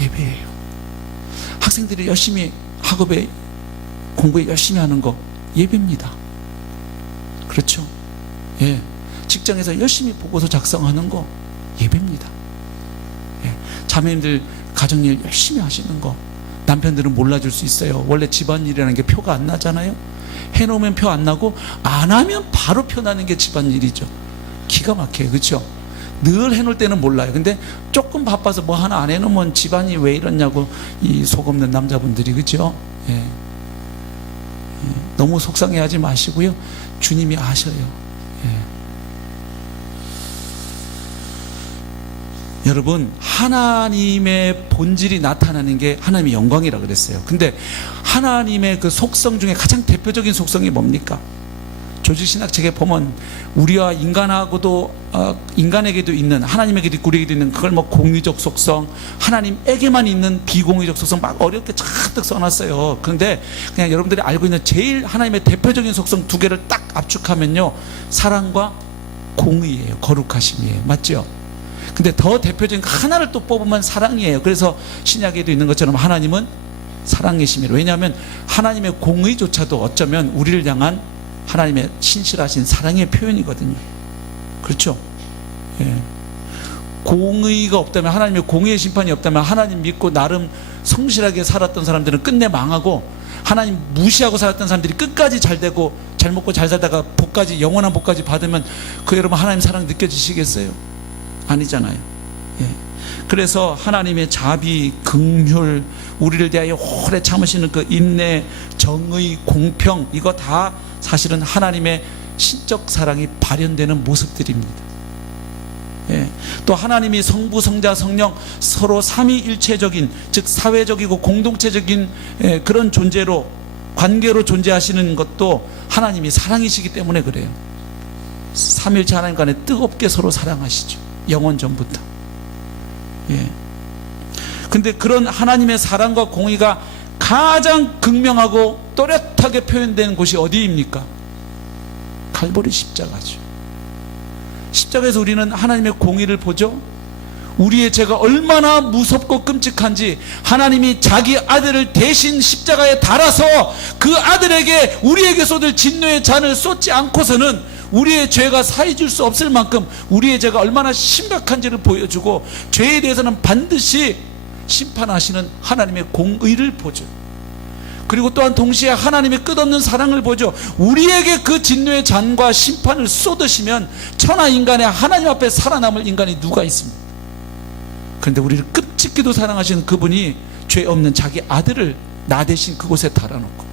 예배예요. 학생들이 열심히 학업에 공부에 열심히 하는 거 예배입니다. 그렇죠? 예. 직장에서 열심히 보고서 작성하는 거 예배입니다. 예. 자매님들 가정일 열심히 하시는 거 남편들은 몰라줄 수 있어요. 원래 집안일이라는 게 표가 안 나잖아요. 해놓으면 표 안 나고 안 하면 바로 표 나는 게 집안일이죠. 기가 막혀요. 그렇죠? 늘 해놓을 때는 몰라요. 근데 조금 바빠서 뭐 하나 안 해놓으면 집안이 왜 이러냐고 이 속 없는 남자분들이, 그렇죠? 예. 너무 속상해하지 마시고요. 주님이 아셔요. 예. 여러분, 하나님의 본질이 나타나는 게 하나님의 영광이라 그랬어요. 근데 하나님의 그 속성 중에 가장 대표적인 속성이 뭡니까? 조직신학책에 보면 우리와 인간하고도 인간에게도 있는, 하나님에게도 있고 우리에게도 있는, 그걸 뭐 공의적 속성, 하나님에게만 있는 비공의적 속성 막 어렵게 잔뜩 써놨어요. 그런데 그냥 여러분들이 알고 있는 제일 하나님의 대표적인 속성 두 개를 딱 압축하면요, 사랑과 공의예요. 거룩하심이에요. 맞죠? 근데 더 대표적인 하나를 또 뽑으면 사랑이에요. 그래서 신약에도 있는 것처럼 하나님은 사랑이심이에요. 왜냐하면 하나님의 공의조차도 어쩌면 우리를 향한 하나님의 신실하신 사랑의 표현이거든요. 그렇죠? 예. 공의가 없다면, 하나님의 공의의 심판이 없다면 하나님 믿고 나름 성실하게 살았던 사람들은 끝내 망하고, 하나님 무시하고 살았던 사람들이 끝까지 잘 되고 잘 먹고 잘 살다가 복까지, 영원한 복까지 받으면 그 여러분 하나님 사랑 느껴지시겠어요? 아니잖아요. 예. 그래서 하나님의 자비, 긍휼, 우리를 대하여 오래 참으시는 그 인내, 정의, 공평, 이거 다 사실은 하나님의 신적 사랑이 발현되는 모습들입니다. 예. 또 하나님이 성부, 성자, 성령 서로 삼위일체적인, 즉 사회적이고 공동체적인 그런 존재로, 관계로 존재하시는 것도 하나님이 사랑이시기 때문에 그래요. 삼위일체 하나님 간에 뜨겁게 서로 사랑하시죠. 영원 전부터. 예. 근데 그런 하나님의 사랑과 공의가 가장 극명하고 또렷하게 표현되는 곳이 어디입니까? 갈보리 십자가죠. 십자가에서 우리는 하나님의 공의를 보죠. 우리의 죄가 얼마나 무섭고 끔찍한지 하나님이 자기 아들을 대신 십자가에 달아서 그 아들에게, 우리에게 쏟을 진노의 잔을 쏟지 않고서는 우리의 죄가 사해질 수 없을 만큼 우리의 죄가 얼마나 심각한지를 보여주고, 죄에 대해서는 반드시 심판하시는 하나님의 공의를 보죠. 그리고 또한 동시에 하나님의 끝없는 사랑을 보죠. 우리에게 그 진노의 잔과 심판을 쏟으시면 천하 인간의 하나님 앞에 살아남을 인간이 누가 있습니까? 그런데 우리를 끔찍히도 사랑하시는 그분이 죄 없는 자기 아들을 나 대신 그곳에 달아놓고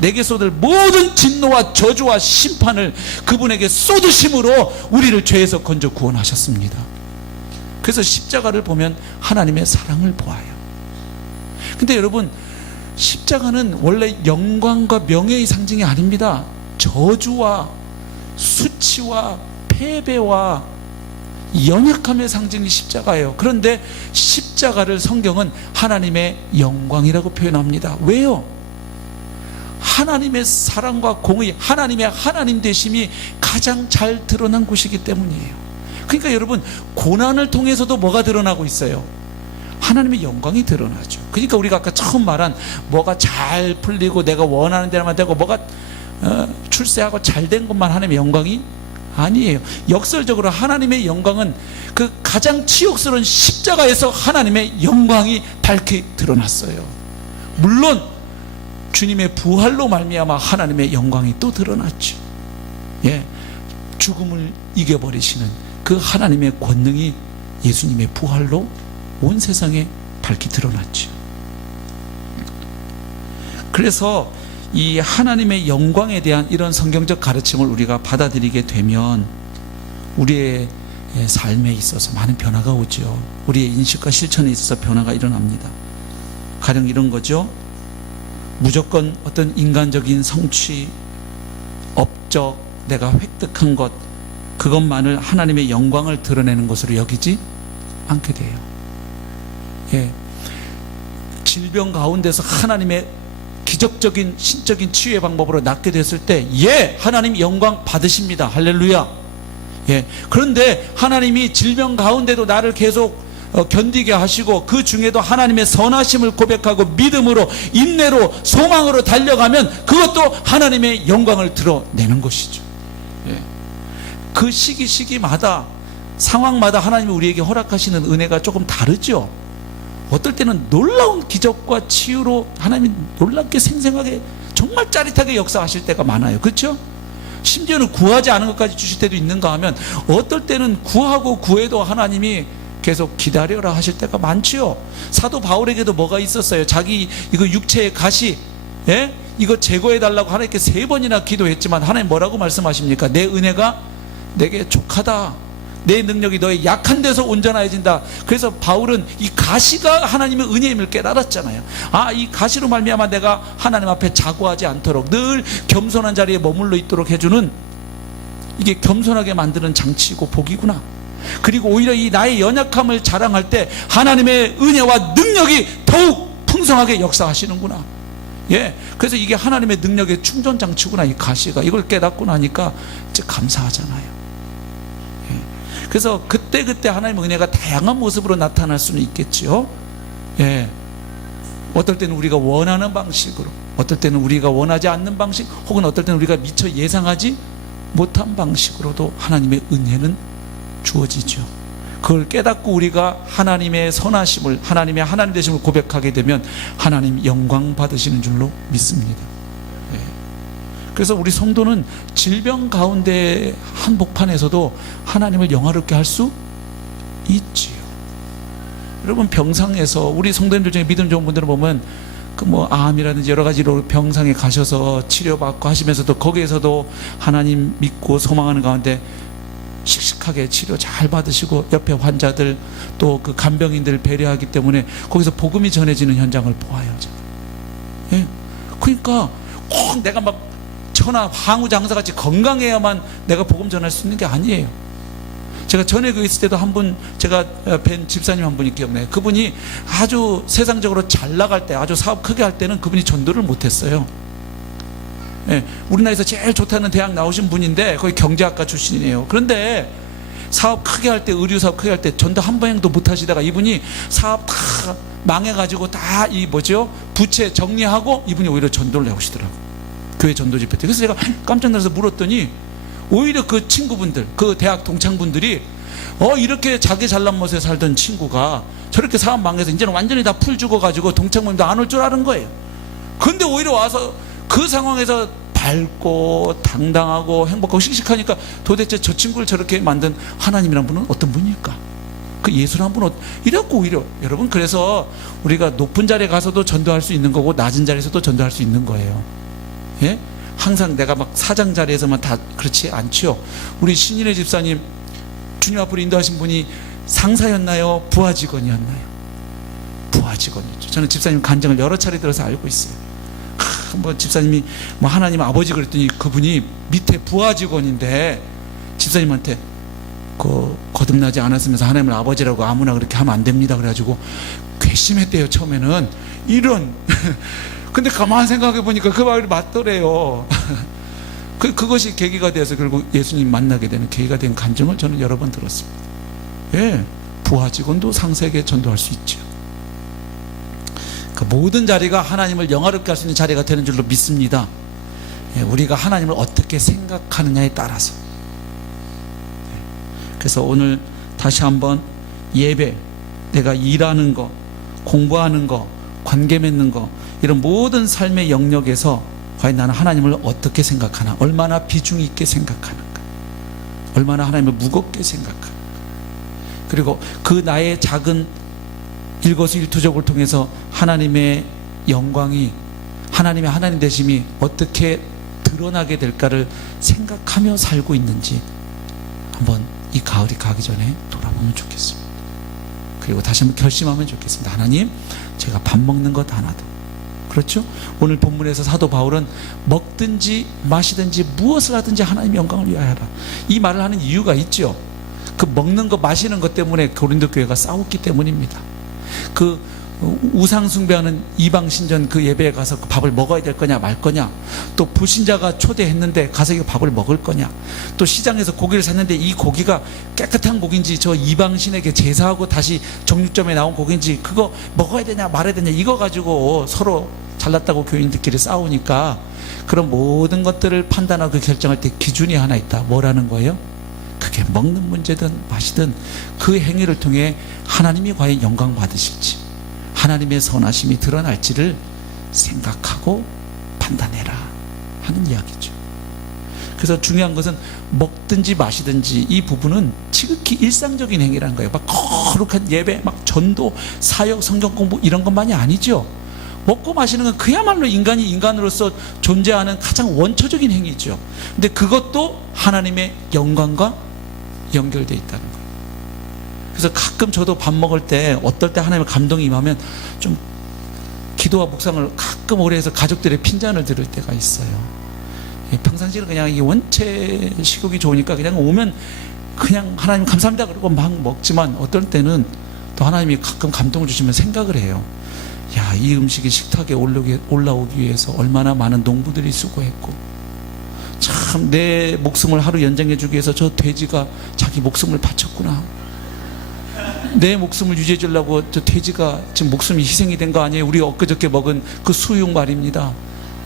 내게 쏟을 모든 진노와 저주와 심판을 그분에게 쏟으심으로 우리를 죄에서 건져 구원하셨습니다. 그래서 십자가를 보면 하나님의 사랑을 보아요. 근데 여러분, 십자가는 원래 영광과 명예의 상징이 아닙니다. 저주와 수치와 패배와 연약함의 상징이 십자가예요. 그런데 십자가를 성경은 하나님의 영광이라고 표현합니다. 왜요? 하나님의 사랑과 공의, 하나님의 하나님 되심이 가장 잘 드러난 곳이기 때문이에요. 그러니까 여러분, 고난을 통해서도 뭐가 드러나고 있어요? 하나님의 영광이 드러나죠. 그러니까 우리가 아까 처음 말한 뭐가 잘 풀리고 내가 원하는 대로만 되고 뭐가 출세하고 잘 된 것만 하나님의 영광이 아니에요. 역설적으로 하나님의 영광은 그 가장 치욕스러운 십자가에서 하나님의 영광이 밝게 드러났어요. 물론 주님의 부활로 말미암아 하나님의 영광이 또 드러났죠. 예, 죽음을 이겨버리시는 그 하나님의 권능이 예수님의 부활로 온 세상에 밝히 드러났죠. 그래서 이 하나님의 영광에 대한 이런 성경적 가르침을 우리가 받아들이게 되면 우리의 삶에 있어서 많은 변화가 오죠. 우리의 인식과 실천에 있어서 변화가 일어납니다. 가령 이런 거죠. 무조건 어떤 인간적인 성취, 업적, 내가 획득한 것, 그것만을 하나님의 영광을 드러내는 것으로 여기지 않게 돼요. 예. 질병 가운데서 하나님의 기적적인 신적인 치유의 방법으로 낫게 됐을 때, 예, 하나님 영광 받으십니다. 할렐루야. 예. 그런데 하나님이 질병 가운데도 나를 계속 견디게 하시고 그 중에도 하나님의 선하심을 고백하고 믿음으로, 인내로, 소망으로 달려가면 그것도 하나님의 영광을 드러내는 것이죠. 예. 그 시기마다, 상황마다 하나님이 우리에게 허락하시는 은혜가 조금 다르죠. 어떨 때는 놀라운 기적과 치유로 하나님이 놀랍게 생생하게 정말 짜릿하게 역사하실 때가 많아요. 그렇죠? 심지어는 구하지 않은 것까지 주실 때도 있는가 하면, 어떨 때는 구하고 구해도 하나님이 계속 기다려라 하실 때가 많지요. 사도 바울에게도 뭐가 있었어요? 자기 이거 육체의 가시, 예? 이거 제거해 달라고 하나님께 3번이나 기도했지만 하나님 뭐라고 말씀하십니까? 내 은혜가 내게 족하다. 내 능력이 너의 약한 데서 온전해진다. 그래서 바울은 이 가시가 하나님의 은혜임을 깨달았잖아요. 아, 이 가시로 말미암아 내가 하나님 앞에 자고하지 않도록 늘 겸손한 자리에 머물러 있도록 해주는, 이게 겸손하게 만드는 장치이고 복이구나. 그리고 오히려 이 나의 연약함을 자랑할 때 하나님의 은혜와 능력이 더욱 풍성하게 역사하시는구나. 예, 그래서 이게 하나님의 능력의 충전 장치구나. 이 가시가, 이걸 깨닫고 나니까 이제 감사하잖아요. 그래서 그때 하나님의 은혜가 다양한 모습으로 나타날 수는 있겠죠. 예. 어떨 때는 우리가 원하는 방식으로, 어떨 때는 우리가 원하지 않는 방식, 혹은 어떨 때는 우리가 미처 예상하지 못한 방식으로도 하나님의 은혜는 주어지죠. 그걸 깨닫고 우리가 하나님의 선하심을, 하나님의 하나님 되심을 고백하게 되면 하나님 영광 받으시는 줄로 믿습니다. 예. 그래서 우리 성도는 질병 가운데 한복판에서도 하나님을 영화롭게 할 수 있지요. 여러분, 병상에서 우리 성도님들 중에 믿음 좋은 분들을 보면 그 뭐 암이라든지 여러 가지로 병상에 가셔서 치료받고 하시면서도 거기에서도 하나님 믿고 소망하는 가운데 씩씩하게 치료 잘 받으시고 옆에 환자들 또 그 간병인들 배려하기 때문에 거기서 복음이 전해지는 현장을 보아요. 예. 그러니까 꼭 내가 막 천하 황후장사 같이 건강해야만 내가 복음 전할 수 있는 게 아니에요. 제가 전에 그 있을 때도 한 분, 제가 뵌 집사님 한 분이 기억나요. 그분이 아주 세상적으로 잘 나갈 때, 아주 사업 크게 할 때는 그분이 전도를 못했어요. 예, 우리나라에서 제일 좋다는 대학 나오신 분인데 거기 경제학과 출신이에요. 그런데 사업 크게 할 때, 의류 사업 크게 할 때 전도 한 번도 못 하시다가 이분이 사업 다 망해가지고 다 이 뭐죠? 부채 정리하고 이분이 오히려 전도를 해오시더라고요. 교회 전도 집회 때. 그래서 제가 깜짝 놀라서 물었더니 오히려 그 친구분들, 그 대학 동창분들이 이렇게 자기 잘난 못에 살던 친구가 저렇게 사업 망해서 이제는 완전히 다 풀 죽어가지고 동창모임도 안 올 줄 아는 거예요. 근데 오히려 와서 그 상황에서 밝고 당당하고 행복하고 씩씩하니까 도대체 저 친구를 저렇게 만든 하나님이란 분은 어떤 분일까? 그 예수란 분은 이랬고 오히려 여러분, 그래서 우리가 높은 자리에 가서도 전도할 수 있는 거고 낮은 자리에서도 전도할 수 있는 거예요. 예? 항상 내가 막 사장 자리에서만 다 그렇지 않죠. 우리 신인의 집사님 주님 앞으로 인도하신 분이 상사였나요? 부하 직원이었나요? 부하 직원이었죠. 저는 집사님 간증을 여러 차례 들어서 알고 있어요. 뭐 집사님이 뭐 하나님 아버지 그랬더니 그분이 밑에 부하 직원인데 집사님한테 그 거듭나지 않았으면서 하나님을 아버지라고 아무나 그렇게 하면 안 됩니다. 그래가지고 괘씸했대요. 처음에는 이런 근데 가만히 생각해 보니까 그 말이 맞더래요. 그것이 계기가 되어서 결국 예수님 만나게 되는 계기가 된 간증을 저는 여러 번 들었습니다. 예, 부하 직원도 상세에게 전도할 수 있죠. 그 모든 자리가 하나님을 영화롭게 할 수 있는 자리가 되는 줄로 믿습니다. 예, 우리가 하나님을 어떻게 생각하느냐에 따라서. 그래서 오늘 다시 한번 예배, 내가 일하는 거, 공부하는 거, 관계 맺는 거, 이런 모든 삶의 영역에서 과연 나는 하나님을 어떻게 생각하나, 얼마나 비중 있게 생각하는가, 얼마나 하나님을 무겁게 생각하는가, 그리고 그 나의 작은 일거수일투족을 통해서 하나님의 영광이, 하나님의 하나님 되심이 어떻게 드러나게 될까를 생각하며 살고 있는지 한번 이 가을이 가기 전에 돌아보면 좋겠습니다. 그리고 다시 한번 결심하면 좋겠습니다. 하나님, 제가 밥 먹는 것 하나도. 그렇죠? 오늘 본문에서 사도 바울은 먹든지 마시든지 무엇을 하든지 하나님의 영광을 위하여 하라. 이 말을 하는 이유가 있죠. 그 먹는 것 마시는 것 때문에 고린도 교회가 싸웠기 때문입니다. 그 우상 숭배하는 이방 신전 그 예배에 가서 그 밥을 먹어야 될 거냐 말 거냐, 또 불신자가 초대했는데 가서 이 밥을 먹을 거냐, 또 시장에서 고기를 샀는데 이 고기가 깨끗한 고기인지 저 이방 신에게 제사하고 다시 정육점에 나온 고기인지 그거 먹어야 되냐 말아야 되냐, 이거 가지고 서로 잘났다고 교인들끼리 싸우니까 그런 모든 것들을 판단하고 결정할 때 기준이 하나 있다. 뭐라는 거예요? 그게 먹는 문제든 마시든 그 행위를 통해 하나님이 과연 영광 받으실지, 하나님의 선하심이 드러날지를 생각하고 판단해라 하는 이야기죠. 그래서 중요한 것은 먹든지 마시든지 이 부분은 지극히 일상적인 행위라는 거예요. 막 거룩한 예배, 막 전도, 사역, 성경 공부 이런 것만이 아니죠. 먹고 마시는 건 그야말로 인간이 인간으로서 존재하는 가장 원초적인 행위죠. 근데 그것도 하나님의 영광과 연결되어 있다는 거예요. 그래서 가끔 저도 밥 먹을 때 어떨 때 하나님의 감동이 임하면 좀 기도와 묵상을 가끔 오래 해서 가족들의 핀잔을 들을 때가 있어요. 평상시에는 그냥 이 원체 식욕이 좋으니까 그냥 오면 그냥 하나님 감사합니다 그러고 막 먹지만 어떨 때는 또 하나님이 가끔 감동을 주시면 생각을 해요. 야, 이 음식이 식탁에 올라오기 위해서 얼마나 많은 농부들이 수고했고, 참 내 목숨을 하루 연장해 주기 위해서 저 돼지가 자기 목숨을 바쳤구나. 내 목숨을 유지해 주려고 저 돼지가 지금 목숨이 희생이 된 거 아니에요? 우리 엊그저께 먹은 그 수육 말입니다.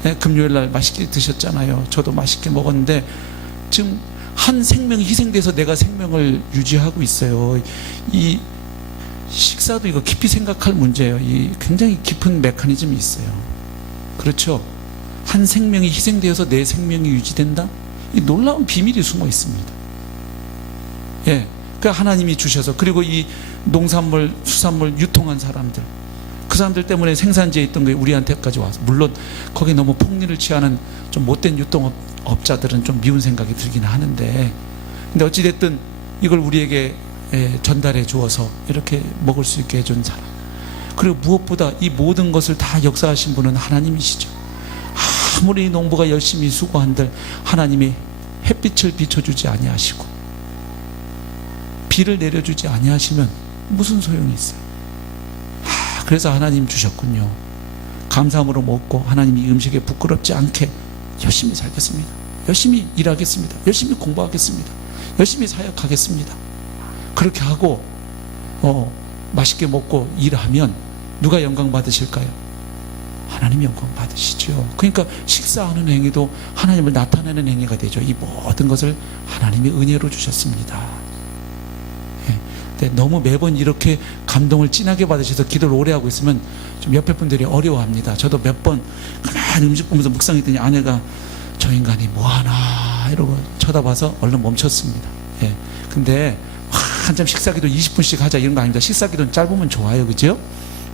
네, 금요일날 맛있게 드셨잖아요. 저도 맛있게 먹었는데 지금 한 생명이 희생돼서 내가 생명을 유지하고 있어요. 이 식사도 이거 깊이 생각할 문제예요. 이 굉장히 깊은 메커니즘이 있어요. 그렇죠? 한 생명이 희생되어서 내 생명이 유지된다? 이 놀라운 비밀이 숨어 있습니다. 예. 그러니까 하나님이 주셔서, 그리고 이 농산물, 수산물 유통한 사람들, 그 사람들 때문에 생산지에 있던 게 우리한테까지 와서, 물론 거기에 너무 폭리를 취하는 좀 못된 유통업자들은 좀 미운 생각이 들긴 하는데, 근데 어찌됐든 이걸 우리에게 전달해 주어서 이렇게 먹을 수 있게 해준 사람, 그리고 무엇보다 이 모든 것을 다 역사하신 분은 하나님이시죠. 아무리 농부가 열심히 수고한들 하나님이 햇빛을 비춰주지 아니하시고 비를 내려주지 아니하시면 무슨 소용이 있어요? 그래서 하나님 주셨군요. 감사함으로 먹고 하나님 이 음식에 부끄럽지 않게 열심히 살겠습니다. 열심히 일하겠습니다. 열심히 공부하겠습니다. 열심히 사역하겠습니다. 그렇게 하고 맛있게 먹고 일하면 누가 영광 받으실까요? 하나님 영광 받으시죠. 그러니까 식사하는 행위도 하나님을 나타내는 행위가 되죠. 이 모든 것을 하나님이 은혜로 주셨습니다. 네, 너무 매번 이렇게 감동을 진하게 받으셔서 기도를 오래 하고 있으면 좀 옆에 분들이 어려워합니다. 저도 몇 번 가만히 음식 보면서 묵상했더니 아내가 저 인간이 뭐하나 이러고 쳐다봐서 얼른 멈췄습니다. 예. 근데 한참 식사기도 20분씩 하자 이런 거 아닙니다. 식사기도는 짧으면 좋아요. 그죠?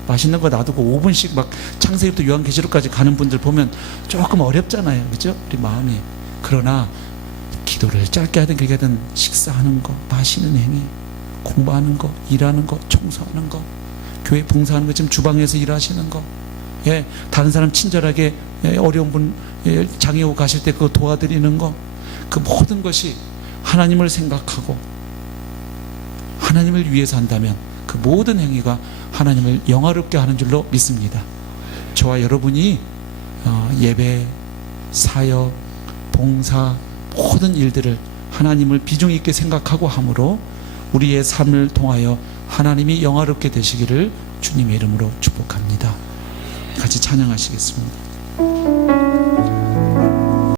맛있는 거 놔두고 5분씩 막 창세기부터 요한계시록까지 가는 분들 보면 조금 어렵잖아요. 그죠? 우리 마음이. 그러나 기도를 짧게 하든 길게 하든 식사하는 거, 마시는 행위, 공부하는 거, 일하는 거, 청소하는 거, 교회 봉사하는 거, 지금 주방에서 일하시는 거, 예, 다른 사람 친절하게 어려운 분 장애 오고 가실 때 그거 도와드리는 거, 그 모든 것이 하나님을 생각하고 하나님을 위해서 한다면 그 모든 행위가 하나님을 영화롭게 하는 줄로 믿습니다. 저와 여러분이 예배, 사역, 봉사 모든 일들을 하나님을 비중 있게 생각하고 함으로 우리의 삶을 통하여 하나님이 영화롭게 되시기를 주님의 이름으로 축복합니다. 같이 찬양하시겠습니다.